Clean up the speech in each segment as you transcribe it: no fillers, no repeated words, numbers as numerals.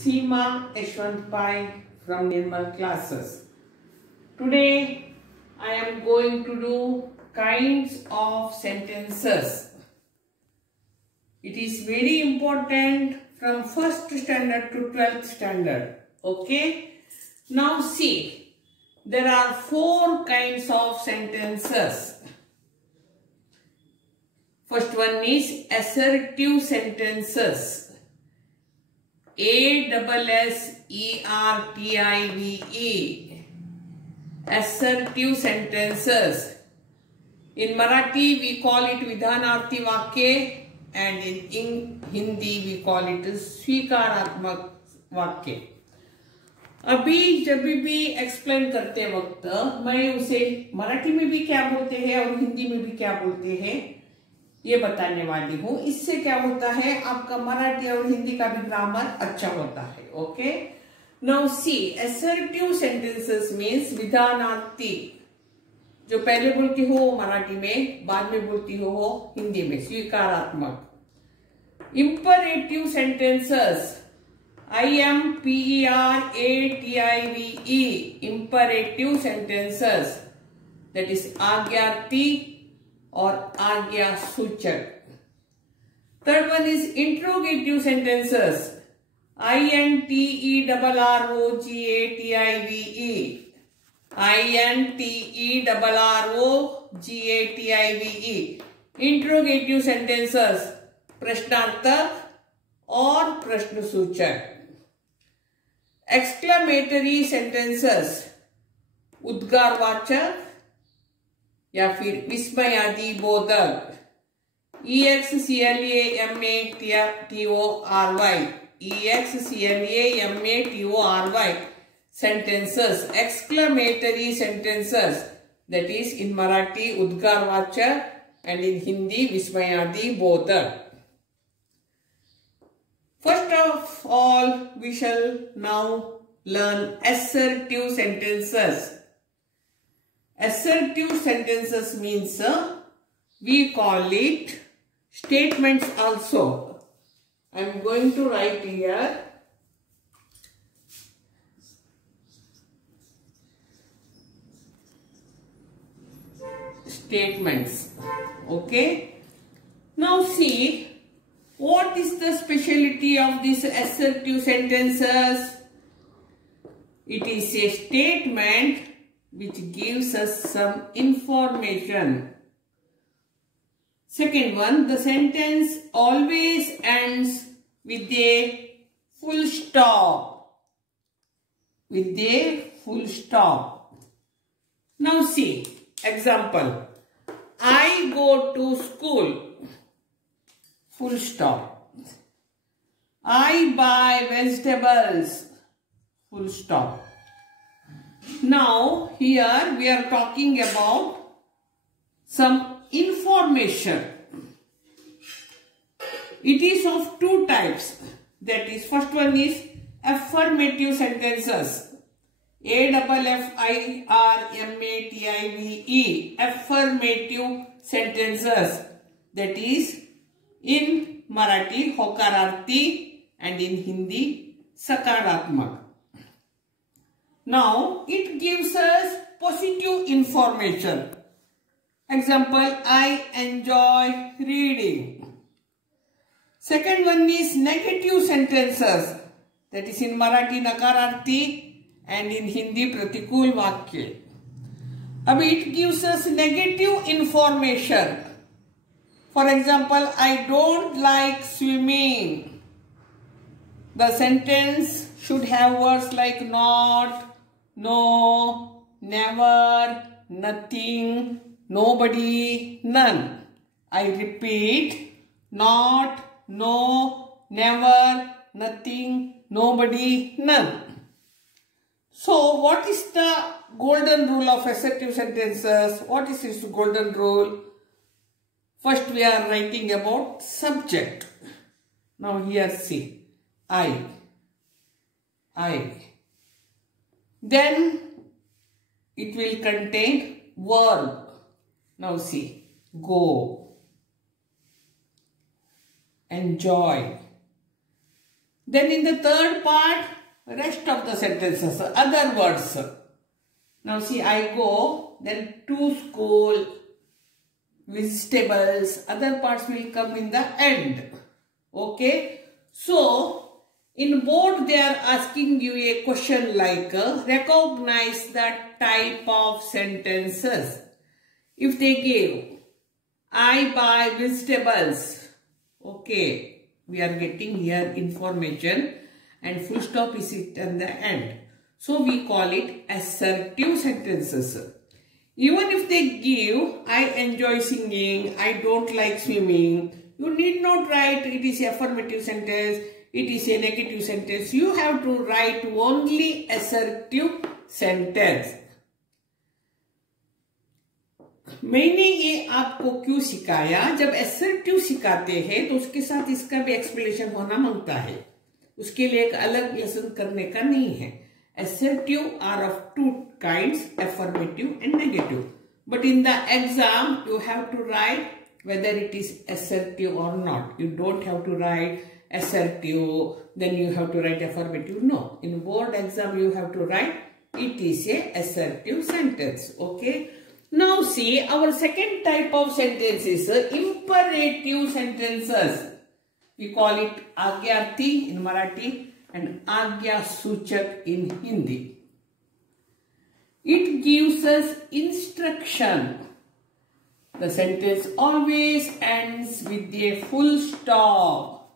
Seema Yashwant Pai from Nirmal Classes. Today I am going to do kinds of sentences. It is very important from 1st standard to 12th standard. Okay. Now see, there are 4 kinds of sentences. First one is assertive sentences. ASSERTIVE. Assertive sentences. In Marathi we call it Vidhanarthi Vakye and in Hindi we call it Swikaratmak Vakye. अभी जब भी explain करते वक्त मैं उसे मराठी में भी क्या बोलते हैं और हिंदी में भी क्या बोलते हैं ये बताने वाली हूँ. इससे क्या होता है, आपका मराठी और हिंदी का भी ग्रामर अच्छा होता है. Okay. Now see, assertive sentences means विधानार्थी. जो पहले बोलती हो मराठी में, बाद में बोलती हो हिंदी में, स्वीकारात्मक. Imperative sentences, IMPERATIVE, imperative sentences, that is आज्ञार्थी और आज्ञा सूचक. Third one is interrogative sentences, INTERROGATIVE, INTERROGATIVE. Interrogative sentences, प्रश्नार्थक और प्रश्न सूचक. एक्सक्लेमेटरी सेंटेंसेस, उद्गारवाचक या फिर विस्मयादि बोधक. EXCLAMATORY sentences, exclamatory sentences, that is in Marathi उद्गारवाचक and in Hindi विस्मयादि बोधक. First of all, we shall now learn assertive sentences. Assertive sentences means we call it statements also. I am going to write here statements. Okay. Now see, what is the speciality of these assertive sentences? It is a statement which gives us some information. Second one, the sentence always ends with a full stop. With a full stop. Now see, example. I go to school. Full stop. I buy vegetables. Full stop. Now here we are talking about some information. It is of 2 types. That is, first one is affirmative sentences. AFFIRMATIVE. Affirmative sentences. That is in Marathi होकारार्थी and in Hindi सकारात्मक. Now it gives us positive information. Example, I enjoy reading. Second one is negative sentences. That is in Marathi नकारार्थी and in Hindi प्रतिकूल वाक्य. अब it gives us negative information. For example, I don't like swimming. The sentence should have words like not, no, never, nothing, nobody, none. I repeat, not, no, never, nothing, nobody, none. So, what is the golden rule of assertive sentences? What is this golden rule? First we are writing about subject. Now here see, I. Then it will contain verb. Now see, go, enjoy. Then in the third part, rest of the sentences, other words. Now see, I go, then to school, vegetables, other parts will come in the end. Okay. So, in board they are asking you a question like, recognize the type of sentences. If they give, I buy vegetables. Okay. We are getting here information and full stop is it at the end. So we call it assertive sentences. Even if they give, I enjoy singing, I don't like swimming, you need not write it is affirmative sentence, it is a negative sentence. You have to write only assertive sentence. मैंने ये आपको क्यों सिखाया? जब assertive सिखाते हैं तो उसके साथ इसका भी explanation होना मांगता है. उसके लिए एक अलग लेसन करने का नहीं है. Assertive are of two kinds, affirmative and negative. But in the exam, you have to write whether it is assertive or not. You don't have to write assertive, then you have to write affirmative. No. In board exam, you have to write it is a assertive sentence. Okay. Now see, our second type of sentence is imperative sentences. We call it Agyarthi in Marathi and Agya Suchak in Hindi. It gives us instruction. The sentence always ends with a full stop.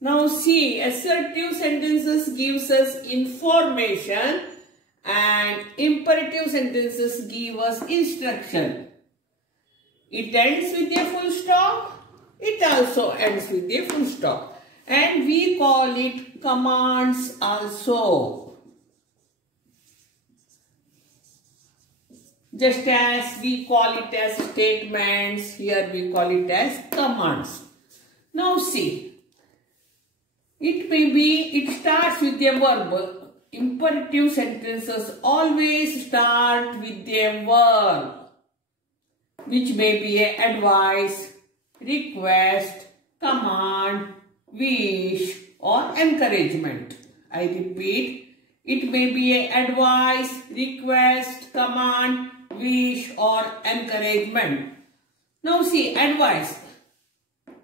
Now see, assertive sentences gives us information and imperative sentences give us instruction. It ends with a full stop. It also ends with a full stop. And we call it commands also. Just as we call it as statements, here we call it as commands. Now see, it starts with a verb. Imperative sentences always start with a verb, which may be an advice, request, command, wish or encouragement. I repeat, it may be an advice, request, command, wish or encouragement. Now see, advice,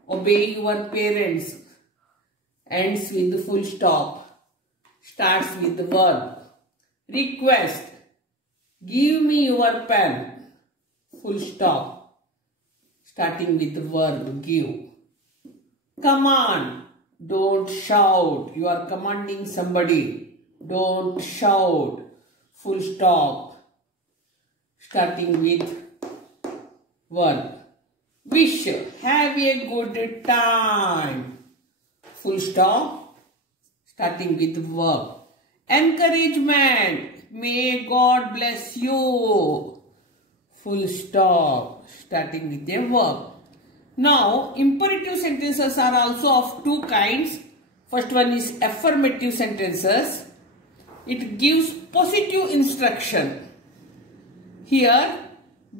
obey your parents, ends with the full stop. Starts with the verb. Request, give me your pen, full stop, starting with the verb give. Command, don't shout, you are commanding somebody, don't shout, full stop, starting with verb. Wish, have a good time, full stop, starting with verb. Encouragement, may God bless you, full stop, starting with a verb. Now, imperative sentences are also of two kinds. First one is affirmative sentences. It gives positive instruction. Here,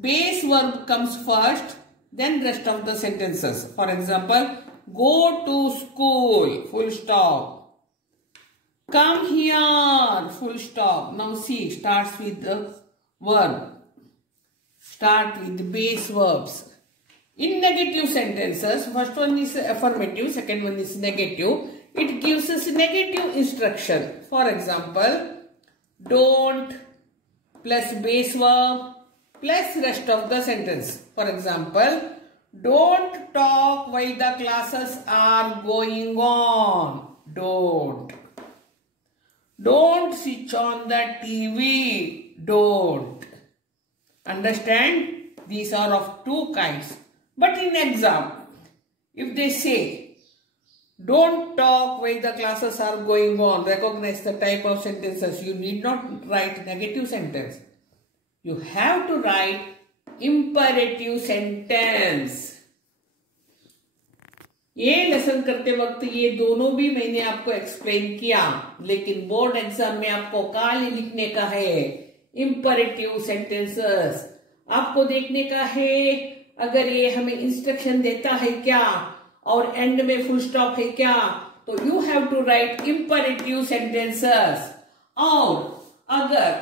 base verb comes first, then rest of the sentences. For example, go to school, full stop. Come here, full stop. Now see, starts with the verb. Start with the base verbs. In negative sentences, first one is affirmative, second one is negative. It gives us negative instruction. For example, don't plus base verb plus rest of the sentence. For example, don't talk while the classes are going on. Don't. Don't switch on the TV. Don't. Understand? These are of two kinds. But in exam, if they say, don't talk while the classes are going on, recognize the type of sentences. You need not write negative sentence. You have to write imperative sentence. ये lesson करते वक्त ये दोनों भी मैंने आपको explain किया, लेकिन बोर्ड एग्जाम में आपको खाली लिखने का है imperative sentences. आपको देखने का है अगर ये हमें इंस्ट्रक्शन देता है क्या और एंड में फुल स्टॉप है क्या, तो you have to write imperative sentences. और अगर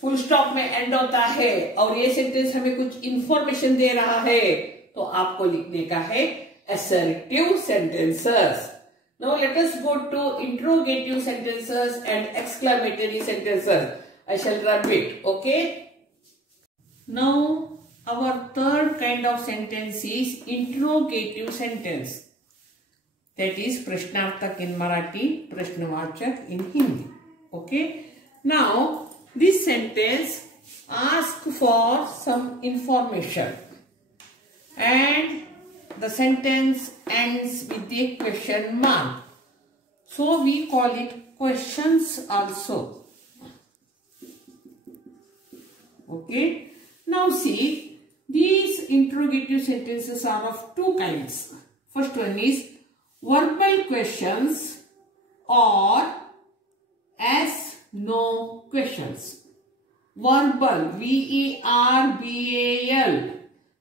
फुल स्टॉप में एंड होता है और ये सेंटेंस हमें कुछ इंफॉर्मेशन दे रहा है तो आपको लिखने का है assertive sentences. Now let us go to interrogative sentences and exclamatory sentences. I shall repeat, okay? Now our third kind of sentence is interrogative sentence. That is prashnarthak in Marathi, prashnavachak in Hindi. Okay? Now this sentence asks for some information and the sentence ends with a question mark. So we call it questions also. Okay. Now see, these interrogative sentences are of two kinds. First one is verbal questions or yes/no questions. Verbal, V-E-R-B-A-L.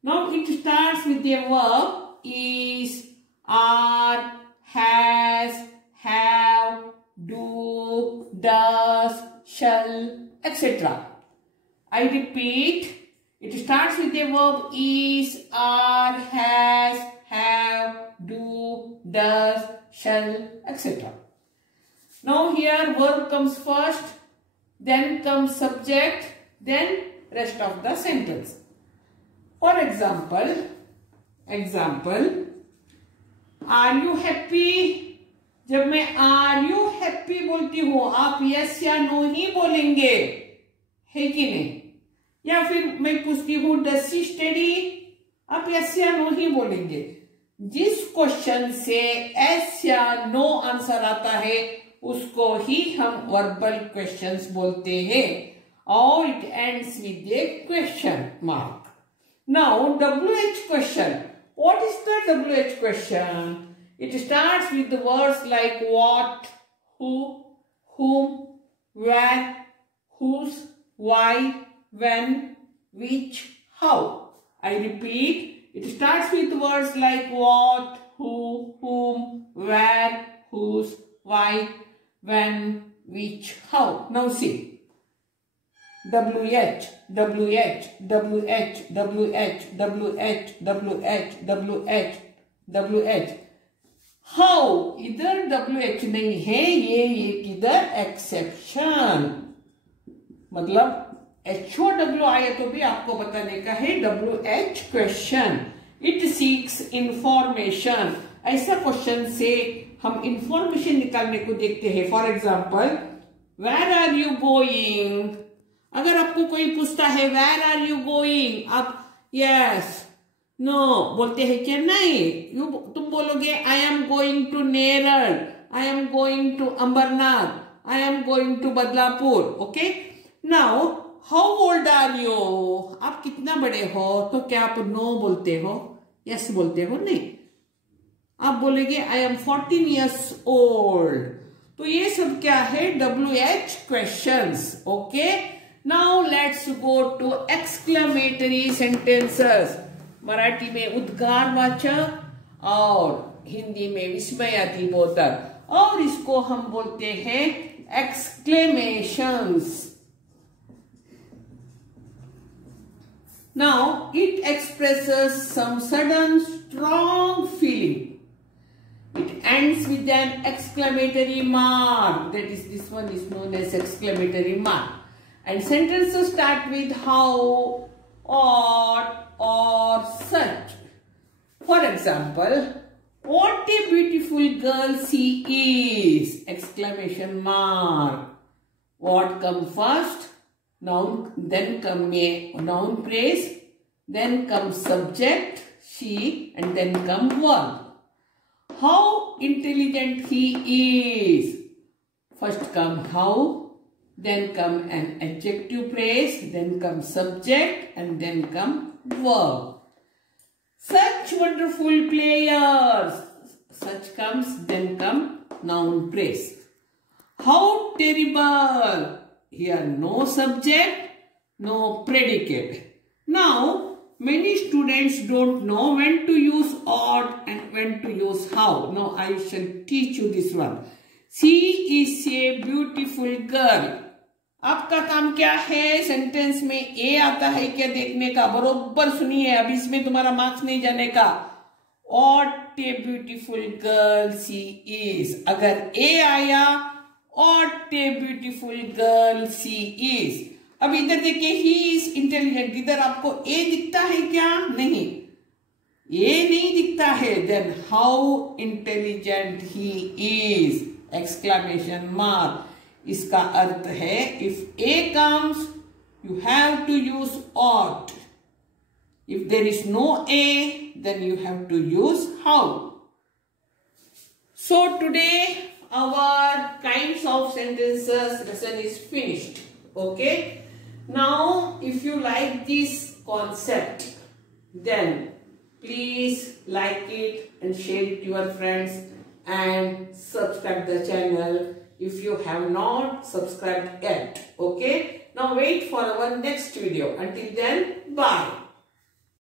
Now it starts with a verb is, are, has, have, do, does, shall, etc. I repeat, it starts with a verb is, are, has, have, do, does, shall, etc. Now here verb comes first, then comes subject, then rest of the sentence. For example, are you happy? जब मैं are you happy बोलती हूँ आप yes या no ही बोलेंगे, है कि नहीं? या फिर मैं पूछती हूँ does she study? आप yes या no ही बोलेंगे. जिस क्वेश्चन से yes या no आंसर आता है उसको ही हम verbal questions बोलते हैं और it ends with a question mark. Now WH question. What is the WH question? It starts with the words like what, who, whom, where, whose, why, when, which, how. I repeat, it starts with words like what, who, whom, where, whose, why, when, which, how. Now see. WH, WH, WH, WH, WH, WH, WH, WH. How? इधर WH नहीं है, ये किधर exception. मतलब HOW आए तो भी आपको बताने का है WH question. It seeks information. ऐसा क्वेश्चन से हम इंफॉर्मेशन निकालने को देखते हैं. For example, where are you going? अगर आपको कोई पूछता है वेयर आर यू गोइंग, आप यस नो बोलते हैं चेन्नई, तुम बोलोगे I am going to Neral, I am going to Ambernath, I am going to Badlapur. Okay. Now how old are you? आप कितना बड़े हो? तो क्या आप नो बोलते हो, यस बोलते हो? नहीं, आप बोलेंगे आई एम 14 years old. तो ये सब क्या है? WH questions. Okay. Now let's go to exclamatory sentences. Marathi में उद्गारवाचक और हिंदी में विस्मयादिबोधक, और इसको हम बोलते हैं exclamations. Now it expresses some sudden strong feeling. It ends with an exclamatory mark. That is, this one is known as exclamatory mark. And sentences start with how, or such. For example, what a beautiful girl she is! Exclamation mark. What comes first? Noun, then come a noun phrase, then comes subject, she, and then come verb. How intelligent he is! First come how, then come an adjective phrase, then come subject, and then come verb. Such wonderful players. Such comes, then come noun phrase. How terrible. Here no subject, no predicate. Now many students don't know when to use ought and when to use how. Now I shall teach you this one. She is a beautiful girl. आपका काम क्या है? Sentence में ए आता है क्या देखने का. बरोबर सुनिए, अभी इसमें तुम्हारा मार्क्स नहीं जाने का. What a beautiful girl she is. अगर ए आया, what a beautiful girl she is. अब इधर देखिए, he is intelligent. इधर आपको ए दिखता है क्या? नहीं, ए नहीं दिखता है. Then how intelligent he is! Exclamation mark. इसका अर्थ है, if A comes, you have to use ought. If there is no A, then you have to use how. So today our kinds of sentences lesson is finished. Okay. Now if you like this concept, then please like it and share it to your friends and subscribe the channel if you have not subscribed yet. Okay. Now wait for our next video. Until then, bye.